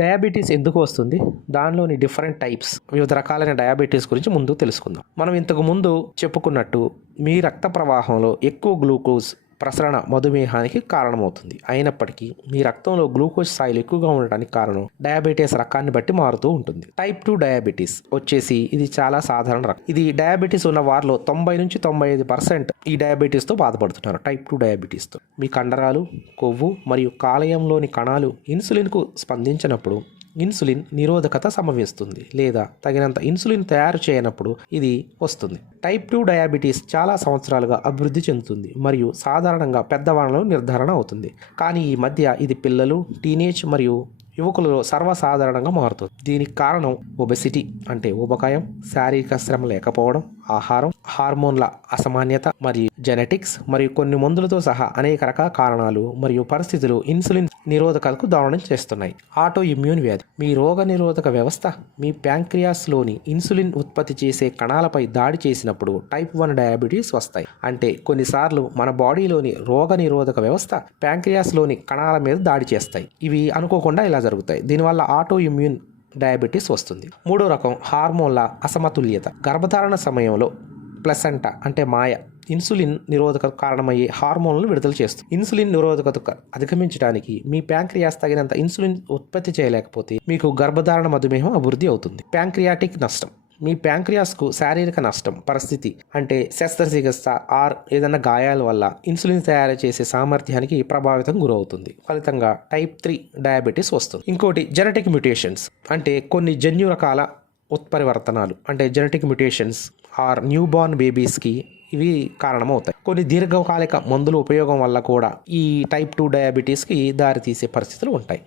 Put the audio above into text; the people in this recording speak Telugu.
డయాబెటీస్ ఎందుకు వస్తుంది, దానిలోని డిఫరెంట్ టైప్స్, వివిధ రకాలైన డయాబెటీస్ గురించి ముందు తెలుసుకుందాం. మనం ఇంతకు ముందు చెప్పుకున్నట్టు మీ రక్త ప్రవాహంలో ఎక్కువ గ్లూకోజ్ ప్రసరణ మధుమేహానికి కారణమవుతుంది. అయినప్పటికీ మీ రక్తంలో గ్లూకోజ్ స్థాయిలు ఎక్కువగా ఉండడానికి కారణం డయాబెటీస్ రకాన్ని బట్టి మారుతూ ఉంటుంది. టైప్ 2 డయాబెటీస్ వచ్చేసి ఇది చాలా సాధారణ రకం. ఇది డయాబెటీస్ ఉన్న వారిలో 90 నుంచి 95% ఈ డయాబెటీస్తో బాధపడుతున్నారు. టైప్ 2 డయాబెటీస్తో మీ కండరాలు, కొవ్వు మరియు కాలేయంలోని కణాలు ఇన్సులిన్కు స్పందించినప్పుడు ఇన్సులిన్ నిరోధకత సంభవిస్తుంది, లేదా తగినంత ఇన్సులిన్ తయారు చేయనప్పుడు ఇది వస్తుంది. టైప్ 2 డయాబెటీస్ చాలా సంవత్సరాలుగా అభివృద్ధి చెందుతుంది మరియు సాధారణంగా పెద్దవాళ్ళలో నిర్ధారణ అవుతుంది. కానీ ఈ మధ్య ఇది పిల్లలు, టీనేజ్ మరియు యువకులలో సర్వసాధారణంగా మారుతుంది. దీనికి కారణం ఒబెసిటీ అంటే ఊబకాయం, శారీరక శ్రమ లేకపోవడం, ఆహారం, హార్మోన్ల అసమాన్యత మరియు జెనెటిక్స్ మరియు కొన్ని మందులతో సహా అనేక రకాల కారణాలు మరియు పరిస్థితులు ఇన్సులిన్ నిరోధకతకు దోహదం చేస్తున్నాయి. ఆటో ఇమ్యూన్ వ్యాధి. మీ రోగ నిరోధక వ్యవస్థ మీ ప్యాంక్రియాస్లోని ఇన్సులిన్ ఉత్పత్తి చేసే కణాలపై దాడి చేసినప్పుడు టైప్ 1 డయాబెటీస్ వస్తాయి. అంటే కొన్నిసార్లు మన బాడీలోని రోగ నిరోధక వ్యవస్థ ప్యాంక్రియాస్లోని కణాల మీద దాడి చేస్తాయి. ఇవి అనుకోకుండా ఇలా జరుగుతాయి. దీనివల్ల ఆటో ఇమ్యూన్ డయాబెటీస్ వస్తుంది. మూడో రకం హార్మోన్ల అసమతుల్యత. గర్భధారణ సమయంలో ప్లసెంటా అంటే మాయ ఇన్సులిన్ నిరోధకత కారణమయ్యే హార్మోన్లను విడుదల చేస్తుంది. ఇన్సులిన్ నిరోధకత అధిగమించడానికి మీ ప్యాంక్రియాస్ తగినంత ఇన్సులిన్ ఉత్పత్తి చేయలేకపోతే మీకు గర్భధారణ మధుమేహం అభివృద్ధి అవుతుంది. ప్యాంక్రియాటిక్ నష్టం. మీ ప్యాంక్రియాస్కు శారీరక నష్టం పరిస్థితి అంటే శస్త్రచికిత్స ఆర్ ఏదైనా గాయాల వల్ల ఇన్సులిన్ తయారు చేసే సామర్థ్యానికి ప్రభావితం గురవుతుంది. ఫలితంగా టైప్ 3 డయాబెటీస్ వస్తుంది. ఇంకోటి జెనెటిక్ మ్యుటేషన్స్ అంటే కొన్ని జన్యు రకాల ఉత్పరివర్తనాలు అంటే జెనెటిక్ మ్యుటేషన్స్ ఆర్ న్యూబార్న్ బేబీస్కి ఇవి కారణమవుతాయి. కొన్ని దీర్ఘకాలిక మందుల ఉపయోగం వల్ల కూడా ఈ టైప్ 2 డయాబెటీస్కి దారితీసే పరిస్థితులు ఉంటాయి.